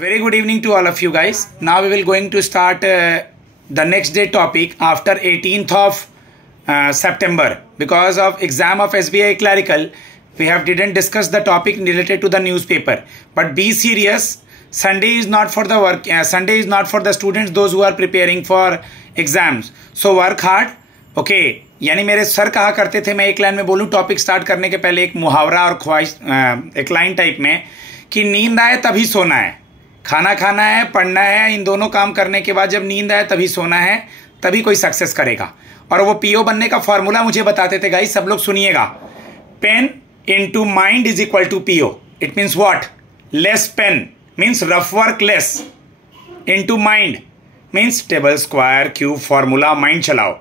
Very good evening to all of you guys. Now we will going to start the next day topic after 18th of September. Because of exam of SBI clerical, we have didn't discuss the topic related to the newspaper. But be serious. Sunday is not for the work. Sunday is not for the students, those who are preparing for exams. So work hard. Okay. यानी मेरे sir कहा करते थे, मैं एक line में बोलूं topic start करने के पहले, एक मुहावरा और ख्वाहिश एक लाइन टाइप में, कि नींद आए तभी सोना है, खाना खाना है, पढ़ना है, इन दोनों काम करने के बाद जब नींद आए तभी सोना है, तभी कोई सक्सेस करेगा। और वो पीओ बनने का फॉर्मूला मुझे बताते थे गाइस, सब लोग सुनिएगा। Pen into mind is equal to PO. It means what? Less pen means rough work less, into mind means table square cube formula, mind चलाओ।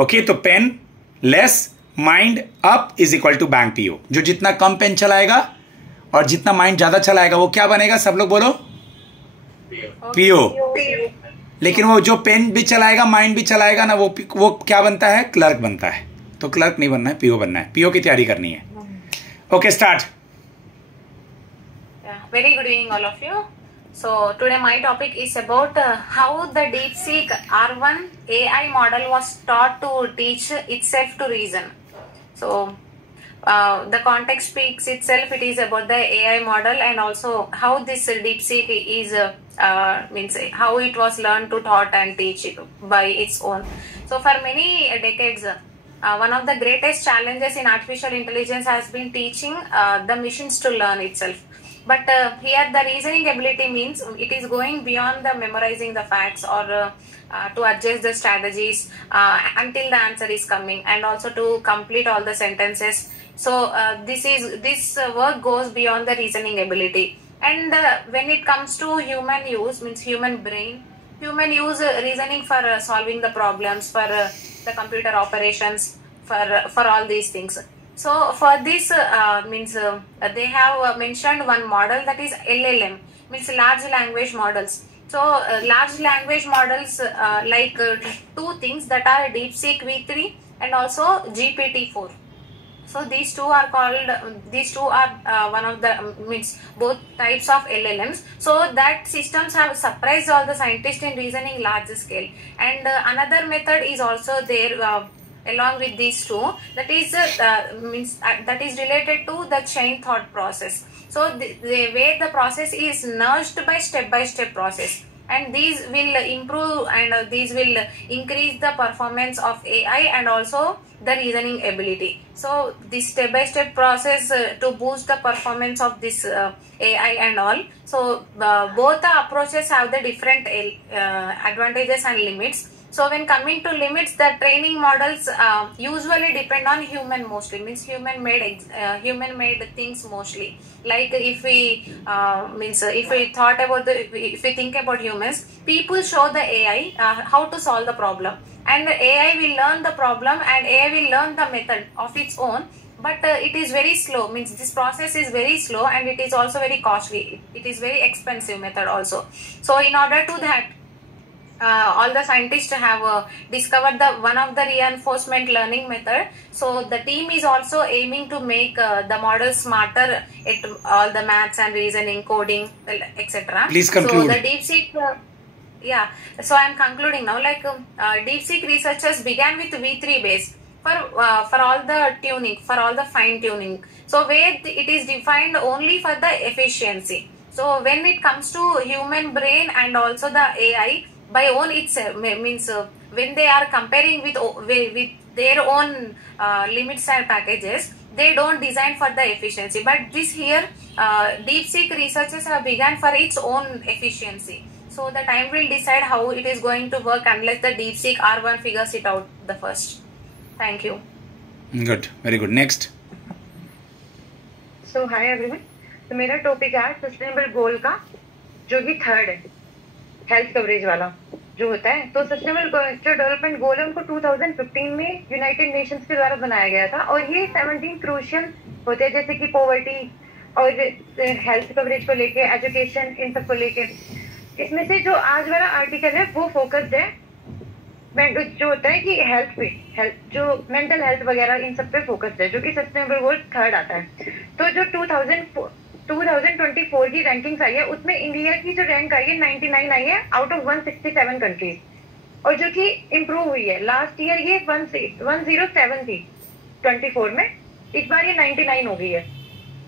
ओके, तो pen less mind up is equal to bank PO. जो जितना कम pen चलाएगा और जितना mind ज्यादा चलाएगा वो क्या बनेगा? सब लोग बोलो, पीओ। लेकिन वो जो पेन भी चलाएगा माइंड भी चलाएगा ना, वो क्या बनता है? क्लर्क बनता है। तो क्लर्क नहीं बनना है, पीओ बनना है। पीओ की तैयारी करनी है। Okay, start. Very good evening all of you. So today my topic is about how the DeepSeek R1 AI model was taught to teach itself to reason. So the context speaks itself. It is about the AI model and also how this DeepSeek is means how it was learned to taught and teach it by its own. So for many decades, one of the greatest challenges in artificial intelligence has been teaching the machines to learn itself. But here the reasoning ability means it is going beyond the memorizing the facts or to adjust the strategies until the answer is coming, and also to complete all the sentences. So this work goes beyond the reasoning ability. And when it comes to human use, means human brain, human use reasoning for solving the problems, for the computer operations, for all these things. So for this they have mentioned one model, that is LLM, means large language models. So large language models like two things, that are DeepSeek V3 and also GPT-4. So these two are one of the means both types of LLMs. So that systems have surprised all the scientists in reasoning large scale. And another method is also there along with these two, that is that is related to the chain thought process. So the way the process is nudged by step process, and these will improve and these will increase the performance of AI and also the reasoning ability. So this step by step process to boost the performance of this AI and all. So both the approaches have the different advantages and limits. So when coming to limits, the training models usually depend on human mostly, means human made things mostly. Like if we if we think about humans, people show the AI how to solve the problem, and the AI will learn the problem and AI will learn the method of its own. But it is very slow, means this process is very slow, and it is also very costly. It is very expensive method also. So in order to that, all the scientists have discovered one of the reinforcement learning method. So the team is also aiming to make the model smarter at all the maths and reasoning, coding, etc. Please conclude. So the DeepSeek, so I am concluding now. Like DeepSeek researchers began with V3 base for all the tuning, for all the fine tuning. So where it is defined only for the efficiency. So when it comes to human brain and also the AI, by own itself, means when they are comparing with their own limits and packages, they don't design for the efficiency. But this here, DeepSeek researchers have begun for its own efficiency. So the time will decide how it is going to work unless the DeepSeek R1 figures it out the first. Thank you. Good, very good. Next. So hi everyone. तो मेरा topic है sustainable गोल का, जो कि third है, health coverage वाला जो होता है। तो सस्टेनेबल जो डेवलपमेंट गोल है उनको 2015 में यूनाइटेड नेशंस के द्वारा बनाया गया था, और ये 17 क्रूशियल होते हैं, जैसे कि पॉवर्टी और हेल्थ कवरेज को लेके, एजुकेशन, इन सब को लेके। इसमें से जो आज वाला आर्टिकल है वो फोकस्ड है जो होता है कि हेल्थ पे, हेल्थ जो मेंटल हेल्थ वगैरह इन सब पे फोकस्ड है, जो कि सस्टेनेबल गोल थर्ड आता है। तो जो 2024 की रैंकिंग्स आई है, उसमें इंडिया की जो रैंक आई है 99 आई है आउट ऑफ 167 कंट्रीज, और जो कि इम्प्रूव हुई है। लास्ट ईयर ये 107 थी 24 में, इस बार ये 99 हो गई है,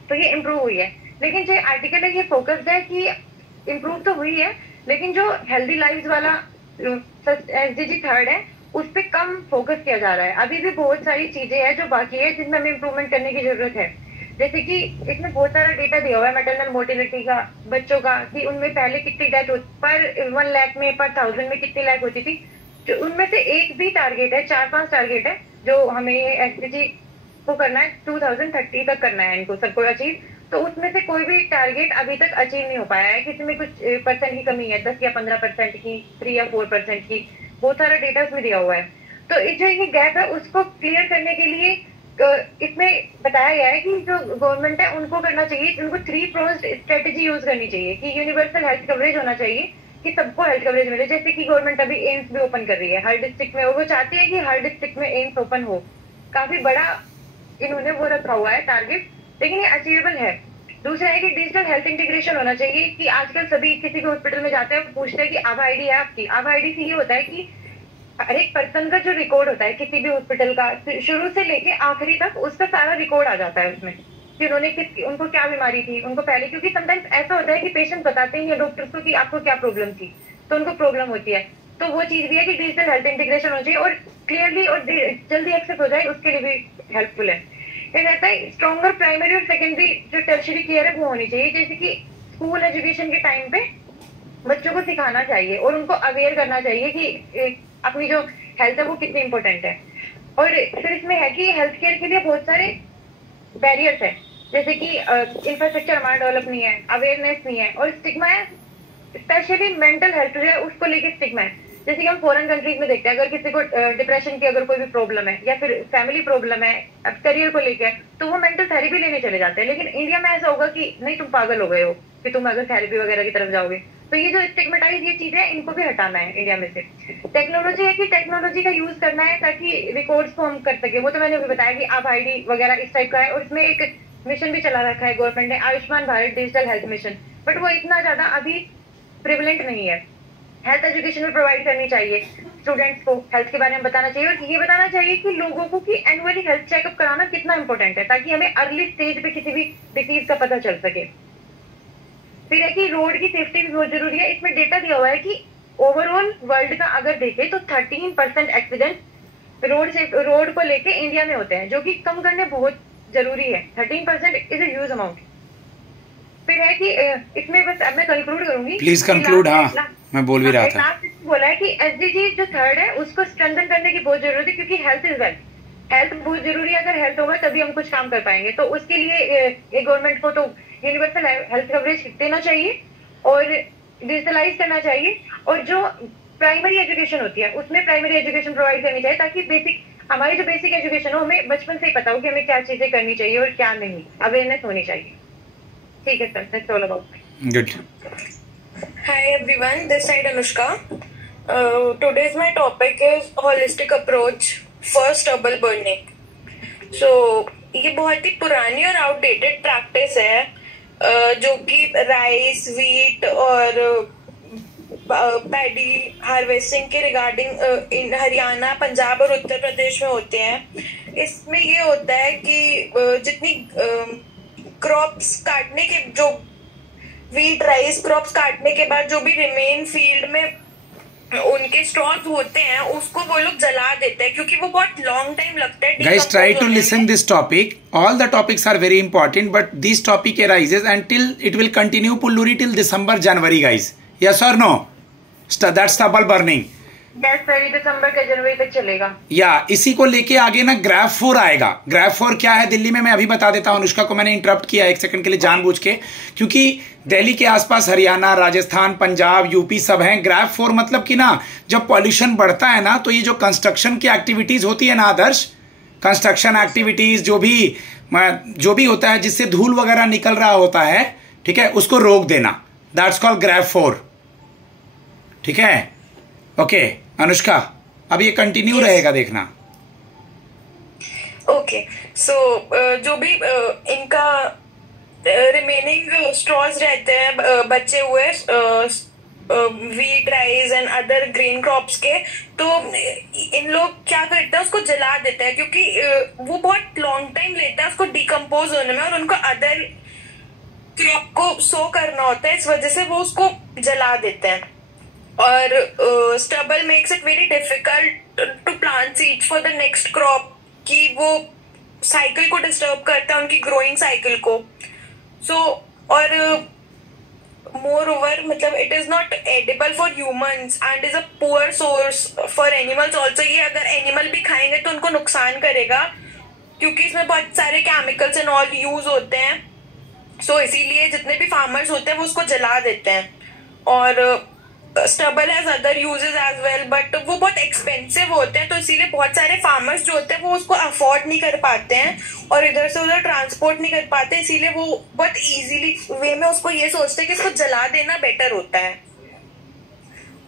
तो ये इम्प्रूव हुई है। लेकिन जो आर्टिकल है ये फोकस्ड है कि इम्प्रूव तो हुई है, लेकिन जो हेल्दी लाइफ वाला SDG 3 है उस पर कम फोकस किया जा रहा है। अभी भी बहुत सारी चीजें हैं जो बाकी है जिसमें हमें इम्प्रूवमेंट करने की जरूरत है। जैसे कि इसमें बहुत सारा डेटा दिया हुआ है मैटरनल मोर्टेलिटी का, बच्चों का, कि उनमें पहले कितनी डेथ पर 1 लाख में, पर 1000 में कितनी लाख होती थी। जो उनमें से एक भी टारगेट है, 4-5 टारगेट है जो हमें SDG को करना है, 2030 तक करना है इनको सबको अचीव। तो उसमें से कोई भी टारगेट अभी तक अचीव नहीं हो पाया है। किसी में कुछ परसेंट की कमी है, 10 या 15% की, 3 या 4% की, बहुत सारा डेटा उसमें दिया हुआ है। तो जो ये गैप है उसको क्लियर करने के लिए इसमें बताया गया है कि जो गवर्नमेंट है उनको करना चाहिए, उनको 3 प्रोज्ड स्ट्रेटेजी यूज करनी चाहिए कि यूनिवर्सल हेल्थ कवरेज होना चाहिए, कि सबको हेल्थ कवरेज मिले। जैसे कि गवर्नमेंट अभी एम्स भी ओपन कर रही है हर डिस्ट्रिक्ट में, और वो चाहती है कि हर डिस्ट्रिक्ट में एम्स ओपन हो। काफी बड़ा इन्होंने वो रखा हुआ है टारगेट, लेकिन ये अचीवेबल है। दूसरा है कि डिजिटल हेल्थ इंटीग्रेशन होना चाहिए, कि आजकल सभी किसी के हॉस्पिटल में जाते हैं, पूछते हैं कि आभा आईडी है आपकी। आभा आईडी से ये होता है कि हर एक पर्सन का जो रिकॉर्ड होता है किसी भी हॉस्पिटल का, शुरू से लेके आखिरी तक, उसका सारा रिकॉर्ड आ जाता है उसमें, कि उन्होंने उनको क्या बीमारी थी उनको पहले। क्योंकि समटाइम्स ऐसा होता है कि पेशेंट बताते हैं डॉक्टर्स को कि आपको क्या प्रॉब्लम थी, तो उनको प्रॉब्लम होती है। तो वो चीज भी है कि डिजिटल हेल्थ इंटीग्रेशन होना चाहिए और क्लियरली और जल्दी एक्सेप्ट हो जाए, उसके लिए भी हेल्पफुल है। ये रहता है स्ट्रॉन्गर प्राइमरी और सेकेंडरी जो टर्शियरी केयर है वो होनी चाहिए। जैसे कि स्कूल एजुकेशन के टाइम पे बच्चों को सिखाना चाहिए और उनको अवेयर करना चाहिए कि अपनी जो हेल्थ है वो कितनी इंपॉर्टेंट है। और फिर इसमें है कि हेल्थ केयर के लिए बहुत सारे बैरियर्स है, जैसे कि इंफ्रास्ट्रक्चर हमारा डेवलप नहीं है, अवेयरनेस नहीं है, और स्टिग्मा है, स्पेशली मेंटल हेल्थ जो है उसको लेके स्टिग्मा है। जैसे कि हम फॉरेन कंट्रीज में देखते हैं, अगर किसी को डिप्रेशन की अगर कोई भी प्रॉब्लम है या फिर फैमिली प्रॉब्लम है, अब करियर को लेके, तो वो मेंटल थेरेपी लेने चले जाते हैं। लेकिन इंडिया में ऐसा होगा कि नहीं, तुम पागल हो गए हो कि तुम अगर थेरेपी वगैरह की तरफ जाओगे। तो ये जो स्टिग्मेटाइज ये चीजें हैं, इनको भी हटाना है इंडिया में से। टेक्नोलॉजी है कि टेक्नोलॉजी का यूज करना है ताकि रिकॉर्ड्स को हम कर सके। वो तो मैंने अभी बताया कि आप आईडी वगैरह इस टाइप का है, और इसमें एक मिशन भी चला रखा है गवर्नमेंट ने, Ayushman Bharat digital health mission, but वो इतना ज्यादा अभी प्रिवलेंट नहीं है। हेल्थ एजुकेशन भी प्रोवाइड करनी चाहिए, स्टूडेंट्स को हेल्थ के बारे में बताना चाहिए, और ये बताना चाहिए कि लोगों को कि एनुअली हेल्थ चेकअप कराना कितना इंपॉर्टेंट है, ताकि हमें अर्ली स्टेज पे किसी भी डिसीज का पता चल सके। फिर है कि रोड की सेफ्टी भी बहुत जरूरी है। इसमें डेटा दिया हुआ है कि ओवरऑल वर्ल्ड का अगर देखें तो 13% एक्सीडेंट रोड को लेके इंडिया में होते हैं, जो कि कम करने बहुत जरूरी है। 13% इज अ ह्यूज अमाउंट। फिर है कि इसमें बस अब मैं कंक्लूड करूंगी। Please conclude. हाँ, मैं बोल भी रहा था। बोला है कि SDG जो 3 है उसको स्ट्रेंथन करने की बहुत जरूरत है, क्योंकि हेल्थ इज वेल्थ, हेल्थ बहुत जरूरी है। अगर हेल्थ होगा तभी हम कुछ काम कर पाएंगे। तो उसके लिए गवर्नमेंट को तो यूनिवर्सल हेल्थ कवरेज देना चाहिए और डिजिटलाइज करना चाहिए, और जो प्राइमरी एजुकेशन होती है उसमें प्राइमरी एजुकेशन प्रोवाइड करनी चाहिए, ताकि हमारी जो बेसिक एजुकेशन हो, हमें बचपन से ही पता हो कि हमें क्या चीजें करनी चाहिए और क्या नहीं, अवेयरनेस होनी चाहिए। ठीक है sir, that's all about. Good. Hi everyone, this side Anushka. Today's my topic is holistic approach for stubble burning. So ये बहुत ही पुरानी और आउटडेटेड प्रैक्टिस है, जो कि राइस, व्हीट और पैडी हार्वेस्टिंग के रिगार्डिंग इन हरियाणा, पंजाब और उत्तर प्रदेश में होते हैं। इसमें ये होता है कि जितनी क्रॉप्स काटने के, जो व्हीट राइस क्रॉप्स काटने के बाद जो भी रिमेन फील्ड में उनके स्टॉक्स होते हैं, उसको वो लोग जला देते हैं, क्योंकि वो बहुत लॉन्ग टाइम लगता है। Guys, try to listen this topic. All the topics are very important, but this topic arises until it will continue Pulluri till December, January, guys. Yes or no? That's stubble burning. दिसंबर के जनवरी तक चलेगा। या इसी को लेके आगे ना graph 4 आएगा। ग्राफ 4 क्या है दिल्ली में, मैं अभी बता देता हूं। अनुष्का को मैंने इंटरप्ट किया 1 सेकंड के लिए जानबूझ के, क्योंकि दिल्ली के आसपास हरियाणा, राजस्थान, पंजाब, यूपी सब हैं। ग्राफ 4 मतलब कि ना जब पॉल्यूशन बढ़ता है ना, तो ये जो कंस्ट्रक्शन की एक्टिविटीज होती है ना, आदर्श कंस्ट्रक्शन एक्टिविटीज जो भी होता है जिससे धूल वगैरह निकल रहा होता है, ठीक है, उसको रोक देना। That's called graph 4। ठीक है, ओके अनुष्का, अब ये कंटिन्यू रहेगा, देखना। ओके, सो जो भी इनका रिमेनिंग स्ट्रॉज रहते हैं बचे हुए wheat, rice and other grain crops के, तो इन लोग क्या करते हैं, उसको जला देते हैं, क्योंकि वो बहुत लॉन्ग टाइम लेता है उसको डिकम्पोज होने में, और उनको अदर क्रॉप को सो करना होता है, इस वजह से वो उसको जला देते हैं. और stubble makes it very difficult to plant seeds for the next crop, कि वो साइकिल को डिस्टर्ब करता है, उनकी ग्रोइंग साइकिल को. सो और मोर ओवर मतलब it is not edible for humans and is a poor source for animals also. ये अगर एनिमल भी खाएंगे तो उनको नुकसान करेगा, क्योंकि इसमें बहुत सारे केमिकल्स एंड ऑल यूज होते हैं. सो इसीलिए जितने भी फार्मर्स होते हैं वो उसको जला देते हैं. और stubble has other uses as well, but वो बहुत एक्सपेंसिव होते हैं, तो इसीलिए बहुत सारे फार्मर्स जो होते हैं वो उसको अफोर्ड नहीं कर पाते हैं और इधर से उधर ट्रांसपोर्ट नहीं कर पाते. इसीलिए वो बहुत इजीली वे में उसको ये सोचते हैं कि इसको जला देना बेटर होता है.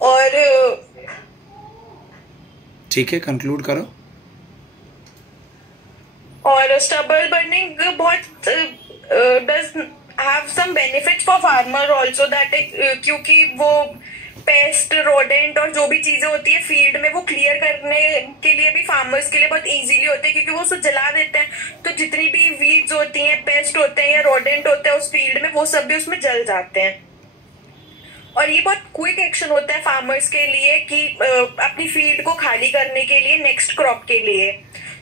और ठीक है, कंक्लूड करो. और स्टबल बर्निंग बहुत does have some benefits for farmer also, that क्योंकि वो पेस्ट, रोडेंट और जो भी चीजें होती है फील्ड में वो क्लियर करने के लिए भी फार्मर्स के लिए बहुत इजीली होते हैं, क्योंकि वो उसको जला देते हैं. तो जितनी भी वीड्स होती हैं, पेस्ट होते हैं या रोडेंट होते हैं उस फील्ड में, वो सब भी उसमें जल जाते हैं. और ये बहुत क्विक एक्शन होता है फार्मर्स के लिए कि अपनी फील्ड को खाली करने के लिए नेक्स्ट क्रॉप के लिए.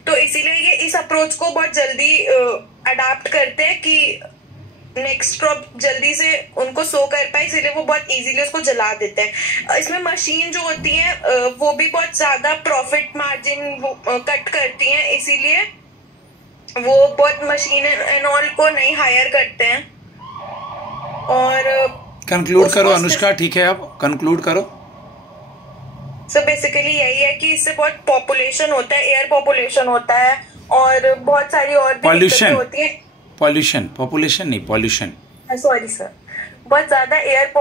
तो इसीलिए ये इस अप्रोच को बहुत जल्दी अडाप्ट करते हैं कि नेक्स्ट क्रॉप जल्दी से उनको सो कर पाए, इसीलिए वो बहुत इजीली उसको जला देते हैं. इसमें मशीन जो होती है वो भी बहुत ज्यादा प्रॉफिट मार्जिन कट करती हैं, इसीलिए वो बहुत मशीन एंड ऑल को नहीं हायर करते हैं. और कंक्लूड करो अनुष्का. ठीक है, अब कंक्लूड करो. सो बेसिकली यही है कि इससे बहुत पॉपुलेशन होता है, एयर पॉपुलेशन होता है और बहुत सारी और भी दिक्कतें होती है. पॉपुलेशन नहीं, पॉल्यूशन. सॉरी सर, बहुत ज्यादा एयर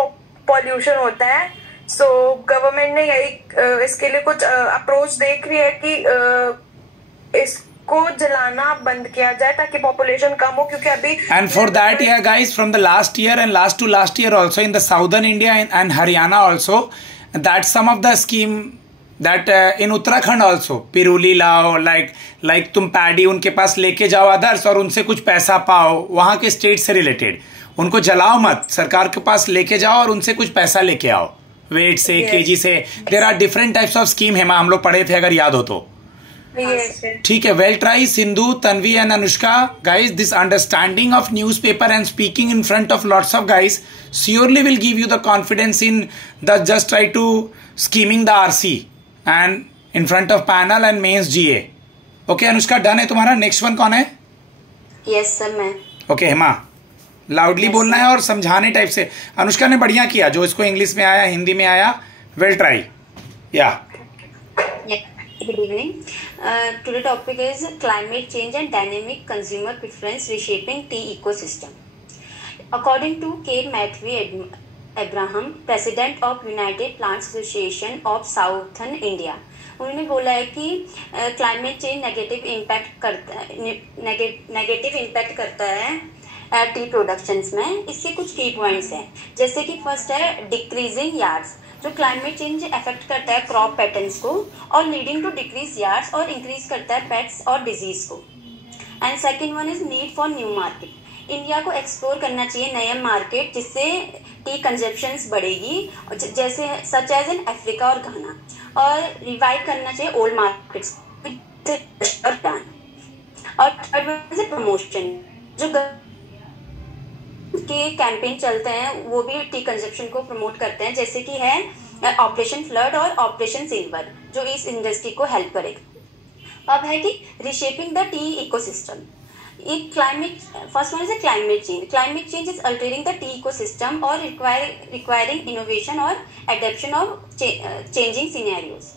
पॉल्यूशन होता है. सो गवर्नमेंट ने यही इसके लिए कुछ अप्रोच देख रही है कि इसको जलाना बंद किया जाए ताकि पॉपुलेशन कम हो, क्योंकि अभी and for that year guys, from the last year and last to last year also in the southern India and Haryana also, that some of the scheme that in Uttarakhand also, पिरूली लाओ, like तुम paddy उनके पास लेके जाओ others और उनसे कुछ पैसा पाओ, वहां के स्टेट से रिलेटेड. उनको जलाओ मत, सरकार के पास लेके जाओ और उनसे कुछ पैसा लेके आओ, वेट से, केजी से. There are different types of scheme. Hema, हम लोग पढ़े थे अगर याद हो तो. ठीक है, well try Sindhu, Tanvi and Anushka. Guys, this understanding of news paper and speaking in front of lots of guys surely will give you the confidence in the just try to scheming the RC and in front of panel and mains GA. Okay Anushka, done है तुम्हारा. Next one कौन है? Yes sir, मैं. Okay Hema, loudly बोलना है और समझाने type से. अनुष्का ने बढ़िया किया, जो इसको इंग्लिश में आया, हिंदी में आया. Well tried. या good evening. Today topic is climate change and dynamic consumer preference reshaping tea ecosystem. According to Kate Matvey-Abraham, President of United Plant Association of Southern India, उन्होंने बोला है कि क्लाइमेट चेंज नेगेटिव इम्पैक्ट करता है T productions में. इसके कुछ की पॉइंट्स हैं, जैसे कि फर्स्ट है डिक्रीजिंग यार्ड्स, जो क्लाइमेट चेंज अफेक्ट करता है क्रॉप पैटर्न्स को और लीडिंग टू डिक्रीज यार्ड्स और इंक्रीज करता है पेट्स और डिजीज को. And second one is need for new market. India को एक्सप्लोर करना चाहिए नया मार्केट, जिससे टी कंजप्शंस बढ़ेगी, जैसे सच एज इन अफ्रीका और घाना. और रिवाइव करना चाहिए ओल्ड मार्केट्स. और थर्ड वन इज प्रमोशन, जो के कैंपेन चलते हैं वो भी टी कंजप्शन को प्रमोट करते हैं, जैसे कि है ऑपरेशन फ्लड और ऑपरेशन सिल्वर, जो इस इंडस्ट्री को हेल्प करेगा. अब है कि reshaping the tea ecosystem. First one is a climate change. Climate change is altering the tea ecosystem or requiring innovation or adaptation of changing scenarios.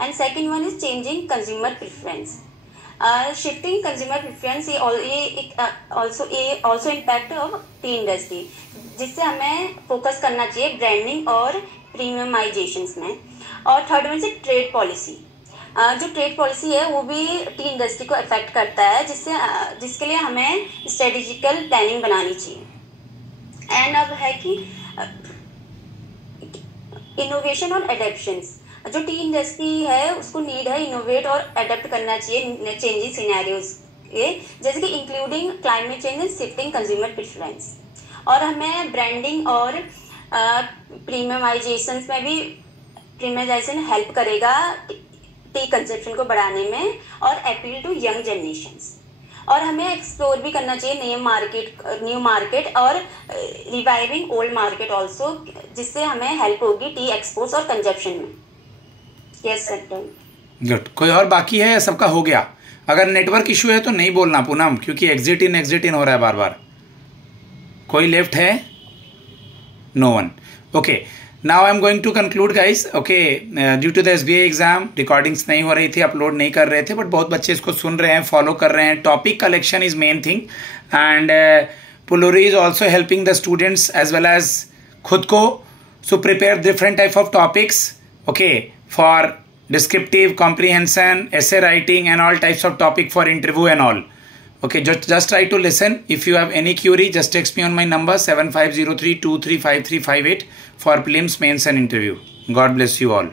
And second one is changing consumer preference. Shifting consumer preference also impact of tea industry, जिससे हमें focus करना चाहिए branding और premiumisation में. और third one से trade policy. जो trade policy है वो भी टी इंडस्ट्री को अफेक्ट करता है, जिसके लिए हमें स्ट्रेटेजिकल प्लानिंग बनानी चाहिए। एंड अब है कि इनोवेशन और एडेप्शंस, जो टी इंडस्ट्री है उसको नीड है इनोवेट और अडेप्ट करना चाहिए चेंजिंग सिनेरियोज के, जैसे कि including climate change and shifting consumer preference. और हमें ब्रांडिंग और प्रीमियमाइजेशन में भी प्रीमियमाइजेशन हेल्प करेगा टी कंजप्शन को बढ़ाने में और अपील टू यंग जनरेशंस। और हमें एक्सप्लोर भी करना चाहिए न्यू मार्केट और रिवाइविंग ओल्ड मार्केट ऑल्सो, जिससे हमें हेल्प होगी टी एक्सपोर्ट्स और कंजप्शन में। Yes sir. गुड। कोई और बाकी है या सबका हो गया? अगर नेटवर्क इशू है तो नहीं बोलना पूनम, क्योंकि एग्जिट इन हो रहा है बार बार। कोई लेफ्ट है? No one. Okay, now I am going to conclude guys. Okay, due to the SBI exam recordings नहीं हो रही थी, अपलोड नहीं कर रहे थे, बट बहुत बच्चे इसको सुन रहे हैं, फॉलो कर रहे हैं। Topic collection is main thing, and पुलोरी is also helping the students as well as खुद को, so prepare different type of topics, okay, for descriptive, comprehension, essay writing and all types of topic for interview and all. Okay, just try to listen. If you have any query, just text me on my number 7503235358 for prelims, mains and interview. God bless you all.